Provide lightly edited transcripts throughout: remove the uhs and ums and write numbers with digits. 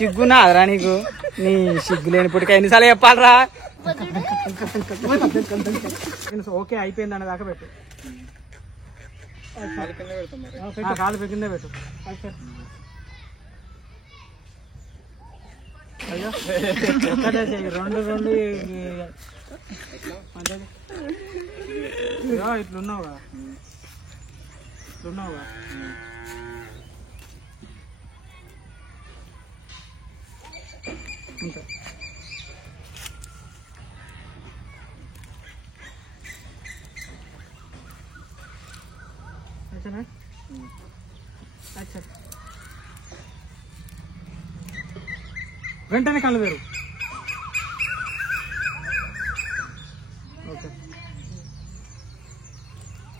సిగ్గున్నాదరా నీకు? నీ సిగ్గు లేని పుట్టుక ఎన్నిసార్లు చెప్పాలరా? ఓకే అయిపోయింది అన్న దాకా పెట్టు. కాలు కింద పెట్టు. అయ్యో ఒక్కటే చెయ్యి, రెండు ఇట్లున్నావుగా ఇంకా వెంటనే కళ్ళు వేరు. ఓకే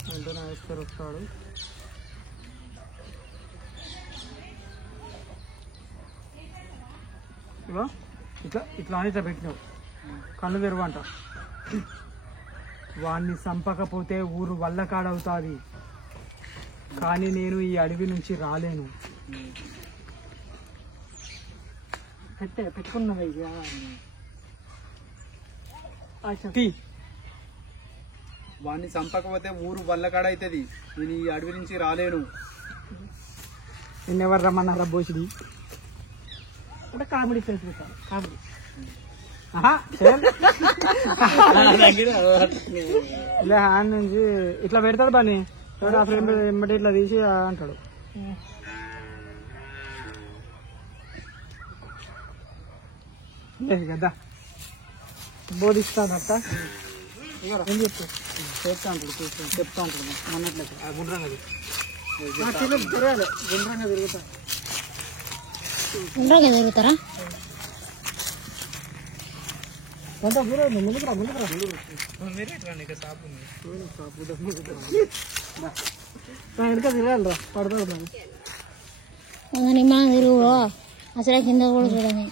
వెంటనే వేస్తారు వస్తాడు. ఇవో ఇట్లా అని ఇట్లా పెట్టినావు, కళ్ళు తెరువు అంట. వాడిని చంపకపోతే ఊరు వల్లకాడవుతుంది, కానీ నేను ఈ అడవి నుంచి రాలేను. పెట్టుకున్నావు వాడిని చంపకపోతే ఊరు వల్లకాడవుతుంది, నేను ఈ అడవి నుంచి రాలేను. నిన్నెవరు రమ్మన్నారా బోసిడి? అంటే కామెడీ ఫేస్ పెట్టాలి, కామెడీ. ఇలా హ్యాండ్ నుంచి ఇట్లా పెడతాడు బాని, ఆ ఫ్రెండ్ ఎమ్మటి ఇట్లా తీసి అంటాడు. లేదు కదా బోధిస్తానట. ఏం చెప్తా చెప్తా అంటాడు, చెప్తా అంటాడు మొన్నట్లే గుండ్రంగా తిరుగుతారా? మనం తిరుగు అసలు కింద కూడా చూడని.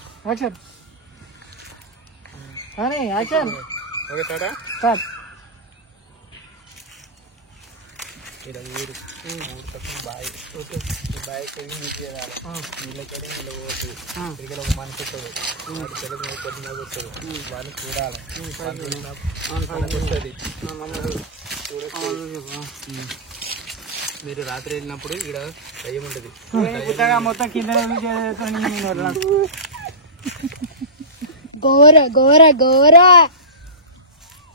మీరు రాత్రి వెళ్ళినప్పుడు ఇక్కడ దయ్యం ఉంటది మొత్తం కింద. గోర గోర గోర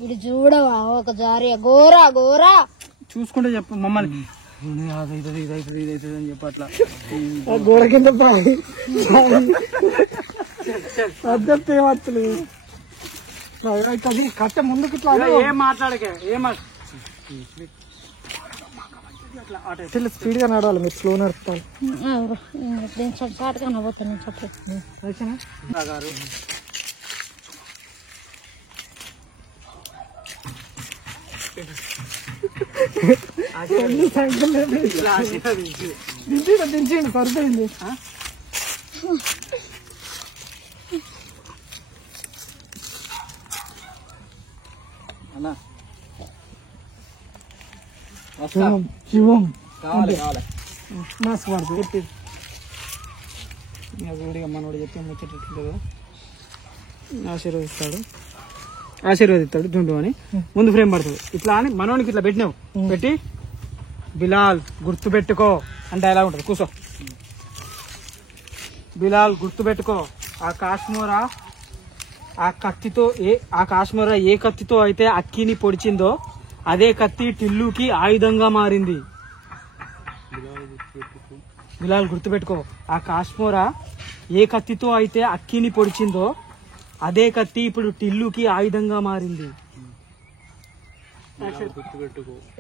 ఇది చూడవా ఒక జారియ గోర గోర చూసుకుంటే చెప్పు మమ్మల్ని అదైతుంది ఇదైతుంది ఇదైతుంది అని చెప్పు. అట్లా గోడ కింద ఏమవుతుంది కట్ట ముందుకు ఇట్లా ఏం మాట్లాడకే స్పీడ్ గా నడవాలి, మీరు స్లో నడుపుతారు. షార్ట్ గా నవ్వుతాను చెప్పు. దించండి సరిపోయింది. శివం మాస్క్ పడుతుంది చెప్పి మనోడు చెప్తే ముచ్చట్లేదు. ఆశీర్వదిస్తాడు దుండు అని ముందు ఫ్రేమ్ పడుతుంది. ఇట్లా అని మనోనికి ఇట్లా పెట్టినావు, పెట్టి బిలాల్ గుర్తు పెట్టుకో అంటే ఎలా ఉంటుంది? కూర్చో. బిలాల్ గుర్తు పెట్టుకో, ఆ కాశ్మీరా ఏ కత్తితో అయితే అక్కిని పొడిచిందో అదే కత్తి టిల్లుకి ఆయుధంగా మారింది. బిలాల్ గుర్తుపెట్టుకో, ఆ కాశ్మీరా ఏ కత్తితో అయితే అక్కిని పొడిచిందో అదే కత్తి ఇప్పుడు టిల్లుకి ఆయుధంగా మారింది.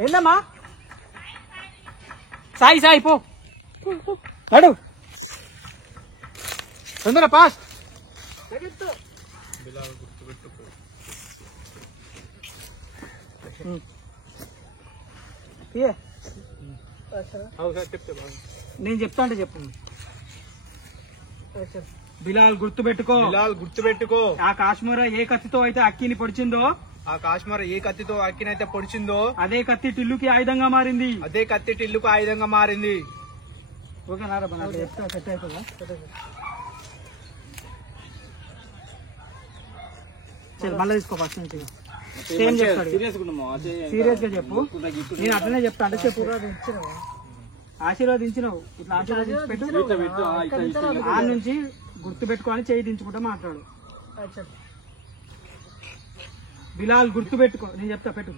ఏందమ్మా సాయి పో నడు తొందర పాస్. నేను చెప్తా అంటే చెప్పు. బిలాల్ గుర్తుపెట్టుకో, ఆ కాశ్మీరా ఏ కత్తితో అయితే అక్కిని పొడిచిందో అదే కత్తి టిల్లుకి ఆయుధంగా మారింది. ఓకే నారా చెప్తా సెట్ అవుతుందా? చల్ మళ్ళీ తీసుకో ఫస్ట్ నుంచి సేమ్ చెప్తాడు సీరియస్ గా చెప్పు నేను అట్లనే చెప్తా అంటే చెప్పు ఆశీర్వదించినావు ఇట్లా ఆశీర్వదించి పెట్టు ఆ నుంచి గుర్తు పెట్టుకోని చేయి దించుకుంటా మాట్లాడు బిలాల్ గుర్తు పెట్టుకో నేను చెప్తా పెట్టు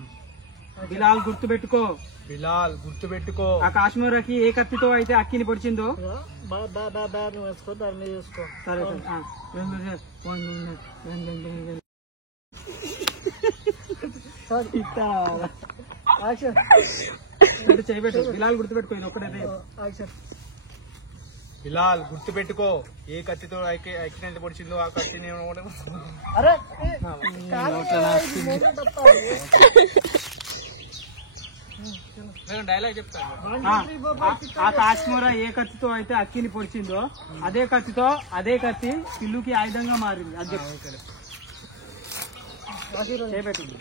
బిలాల్ గుర్తు పెట్టుకో బిలాల్ గుర్తు పెట్టుకో ఆ కాశ్మీరకి ఏ కత్తితో అయితే అక్కిని పొడిచిందో సరే చేయబెట్టు బిలాల్ గుర్తు పెట్టుకో ఇది ఒక్కటే బిలాల్ గుర్తు పెట్టుకో ఏ కత్తితో ఎక్కినట్టు పొడిచిందో ఆ కత్తిని డైలాగ్ చెప్తాను ఆ కాశ్మీర ఏ కత్తితో అయితే అక్కిని పొడిచిందో అదే కత్తి పిల్లుకి ఆయుధంగా మారింది అది చేయబెట్టింది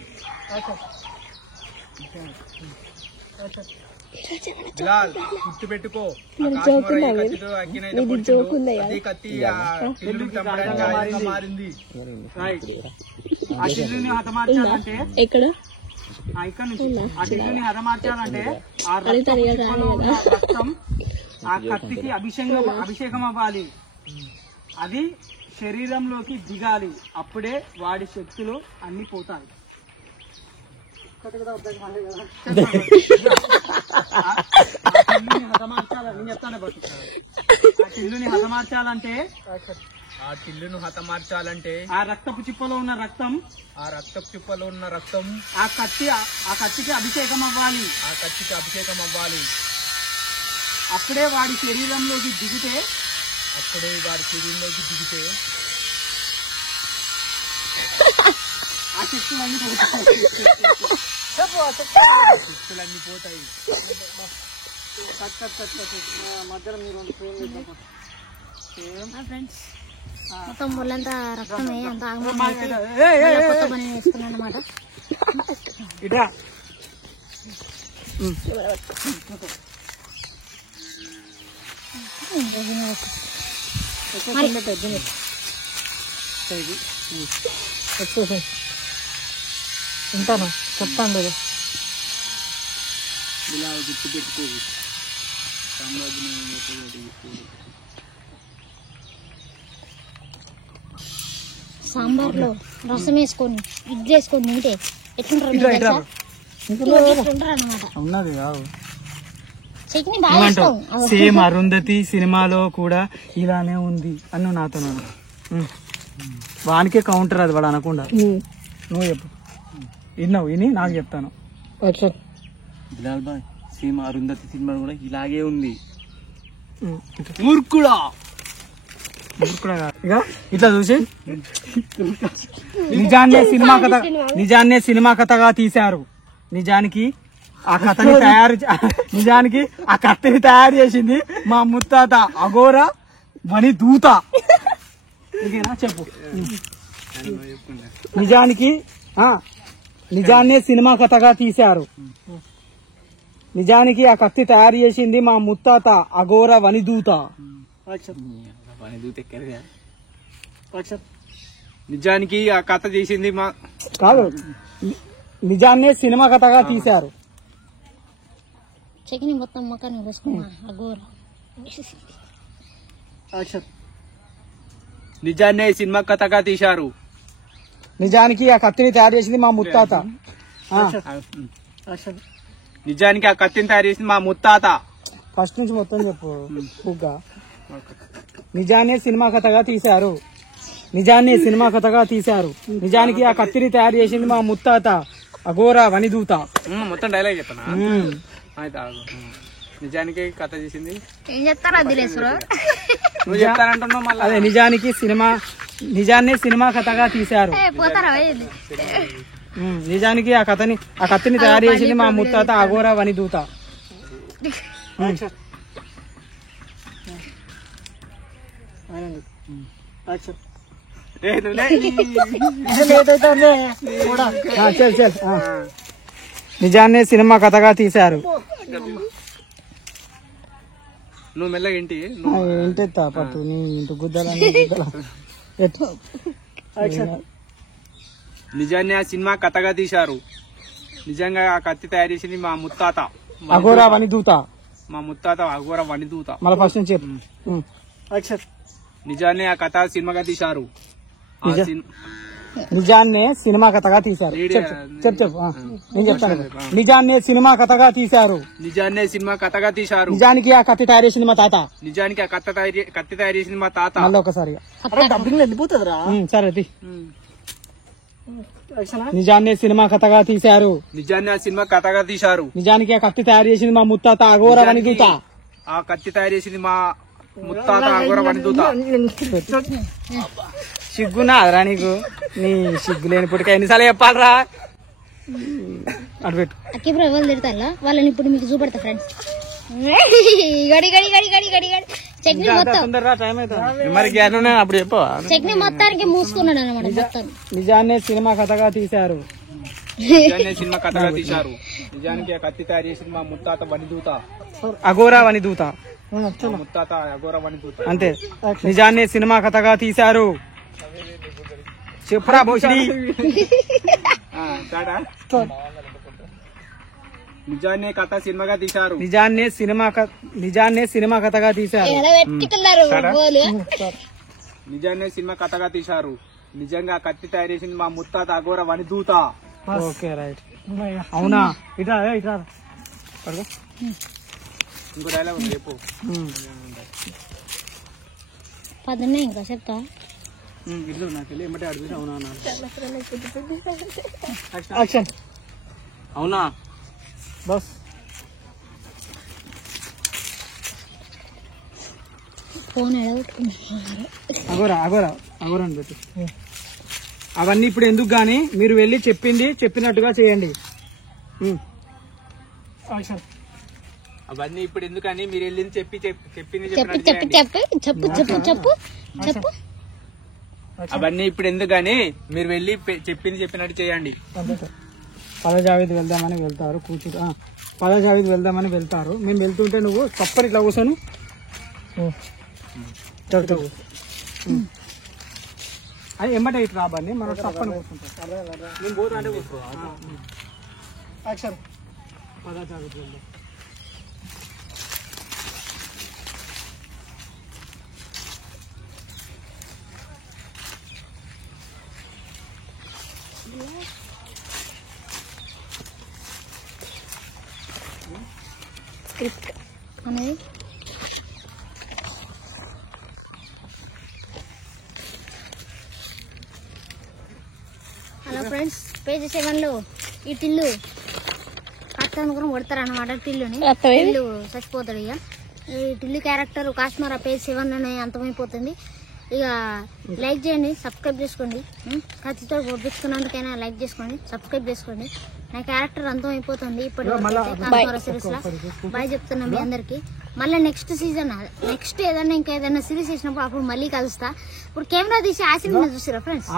బిలాల్ గుర్తు పెట్టుకో కాశ్మీర ఏ కత్తితో అక్కినైతే పొడిచిందో అదే కత్తి పిల్లుకి చంపడానికి ఆయుధంగా మారింది ఆ పిల్లుని హతమార్చాలంటే ఇక్కడ నుంచి ఆ టిల్లుని హతమార్చాలంటే ఆ రక్తంలో ఉన్న రక్తం ఆ కత్తికి అభిషేకం అవ్వాలి అది శరీరంలోకి దిగాలి అప్పుడే వాడి శక్తులు అన్ని పోతాయి టిల్లుని హతమార్చాలంటే ఆ టిల్లును హతమార్చాలంటే ఆ రక్తపు చిప్పలో ఉన్న రక్తం ఆ కత్తికి అభిషేకం అవ్వాలి అప్పుడే వాడి శరీరంలోకి దిగితే ఆ శక్తులన్నీ పోతాయి మధ్యలో మీరు ఫ్రెండ్స్ మొత్తం ఒళ్ళంతా రక్తమే అంత కొత్త పని వేసుకున్నాను అనమాట ఇట్లా ఉంటాను చెప్తాను లేదు ఇలా గుర్తు పెట్టుకో సాంబార్లో రసం వేసుకొని ఇది చేసుకొని తింటే ఎట్లుంటారు అనమాట ఉన్నది చట్నీ బాగా ఇష్టం. సేమ్ అరుంధతి సినిమాలో కూడా ఇలానే ఉంది అని నాతో వానికే కౌంటర్ అది వాడు అనకుండా నువ్వు చెప్పు విని నాకు చెప్తాను బిలాల్ బాయ్ సేమ్ అరుంధతి సినిమా కూడా ఇలాగే ఉంది మూర్ఖుడా ఇక ఇట్లా చూసి నిజాన్నే సినిమా కథగా తీశారు నిజానికి ఆ కత్తిని తయారు చేసింది మా ముత్తాత అఘోర వని దూత ఇదేనా చెప్పు నిజాన్నే సినిమా కథగా తీశారు నిజానికి ఆ కత్తి తయారు చేసింది మా ముత్తాత అఘోర వనిదూత నిజానికి ఆ కథ చేసింది మా కాదు నిజాన్నే సినిమా కథగా తీశారు చట్నీ మొత్తం మొక్కని వేసుకున్నా అఘోర నిజాన్నే సినిమా కథగా తీశారు నిజానికి ఆ కత్తిని తయారు చేసింది మా ముత్తాత నిజానికి ఆ కత్తిని తయారు చేసింది మా ముత్తాత ఫస్ట్ నుంచి మొత్తం చెప్పు పూగ్గా నిజాన్నే సినిమా కథగా తీశారు నిజానికి ఆ కత్తిని తయారు చేసింది మా ముత్తాత అఘోర వనిదూత మొత్తం డైలాగ్ చెప్పనా నిజానికి కథ చేసింది ఏం చెప్తారా దిలేశ్వరు నువ్వు చెప్తానంటున్నావు మళ్ళీ అదే నిజాన్నే సినిమా కథగా తీశారు పోతారా నిజానికి ఆ కత్తిని తయారు చేసింది మా ముత్తాత అఘోర వనిదూత నిజాన్నే సినిమా కథగా తీశారు నువ్వు మెల్లగా ఏంటి ఏంటెత్తా పట్టు నీ ఇంటి గుద్దల నిజాన్ని ఆ సినిమా కథగా తీశారు. నిజంగా ఆ కత్తి తయారు చేసింది మా ముత్తాత అఘోరా వనిదూత. మా ముత్తాత అఘోర వనిదూత. మళ్ళీ ఫస్ట్ నుంచి చెప్పు. నిజాన్ని ఆ కథ సినిమాగా తీశారు. ఆ నిజాన్నే సినిమా కథగా తీశారు. చెప్పు. నేను చెప్తాను. నిజాన్నే సినిమా కథగా తీశారు. నిజాన్నే సినిమా కథగా తీశారు. నిజానికి ఆ కత్తి తయారు చేసింది మా తాత. నిజానికి ఆ కత్తి తయారు చేసింది మా తాత. మళ్ళీ ఒకసారి సరే అది. నిజాన్నే సినిమా కథగా తీశారు. నిజాన్ని ఆ సినిమా కథగా తీశారు. నిజానికి ఆ కత్తి తయారు చేసింది మా ముత్తాత అఘోర వనిదూత. ఆ కత్తి తయారు చేసింది మా ముత్తాత అఘోర వనిదూత. సిగ్గునా అదరా నీకు? నీ సిగ్గు లేని పుట్టుక ఎన్నిసార్లు చెప్పాలరా? అటు పెట్టు. అక్కిప్పుడు ఎవరు తిడతారా వాళ్ళని ఇప్పుడు మీకు చూపెడతా ఫ్రెండ్స్. గడి గడి గడి గడి గడి గడి చట్నీ మొత్తం టైం అవుతుంది. మరి గ్యాన్ అప్పుడు చెప్పు. చట్నీ మొత్తానికి మూసుకున్నాడు అనమాట మొత్తం. నిజాన్నే సినిమా కథగా తీశారు. నిజాన్నే సినిమా కథగా తీశారు. నిజానికి ఆ కత్తి తయారు చేసింది మా ముత్తాత వనిదూత అఘోరా వనిదూత. ముత్తాత అఘోర వనిదూత. అంతే. నిజాన్నే సినిమా కథగా తీశారు. చెప్పురా భోషిడి. నిజాన్నే కథ సినిమాగా తీశారు. నిజాన్నే సినిమా కథగా తీశారు. నిజాన్నే సినిమా కథగా తీశారు. నిజంగా కత్తి తయారు చేసింది మా ముత్తాత అఘోర వనిదూత. Okay right. అవునా? ఇట్లా ఇట్లా ఇంకో డైలాగ్ ఉంది రేపు. పదనే ఇంకా చెప్తా. ఇల్లు నాకు వెళ్ళి ఏమంటే అడుగుతా. అవునా అవునా బస్. ఫోన్ అఘోరా అని పెట్టు. అవన్నీ ఇప్పుడు ఎందుకు గానీ మీరు వెళ్ళి చెప్పినట్టుగా చేయండి. అవన్నీ ఇప్పుడు ఎందుకని మీరు వెళ్ళింది చెప్పింది చెప్పు. అవన్నీ ఇప్పుడు ఎందుకని మీరు వెళ్ళి చెప్పినట్టు చేయండి. పదజావేద్ వెళ్దామని వెళ్తారు. కూర్చుంటా పదజావేద్ వెళ్దామని వెళ్తారు. మేము వెళ్తుంటే నువ్వు తప్పని ఇట్లా కూర్చొని అది ఎమ్మటే ఇట్లా రాబండి. మనం తప్పని కూర్చుంటాం. నేను పోతా అంటే కూర్చో. పదజావేద్ వెళ్దాం. స్క్రిప్ట్ అనేది హలో ఫ్రెండ్స్, పేజ్ 7లో ఈ టిల్లు కత్తి అనుకుని కొడతారు అనమాట. టిల్లుని చచ్చిపోతాడు. ఇక ఈ టిల్లు క్యారెక్టర్ కాశ్మీరా పేజ్ 7లోనే అంతమైపోతుంది. ఇక లైక్ చేయండి, సబ్స్క్రైబ్ చేసుకోండి. కత్తితో పొడిపించుకున్నందుకైనా లైక్ చేసుకోండి, సబ్స్క్రైబ్ చేసుకోండి. నా క్యారెక్టర్ అంతం అయిపోతుంది ఇప్పటి కాశ్మీరా సిరీస్ లో. బాయ్ చెప్తున్నా మీ అందరికి. మళ్ళీ నెక్స్ట్ సీజన్ నెక్స్ట్ ఏదైనా సిరీస్ చేసినప్పుడు అప్పుడు మళ్ళీ కలుస్తా. ఇప్పుడు కెమెరా తీసి ఆ సినిమా చూసిరా ఫ్రెండ్స్.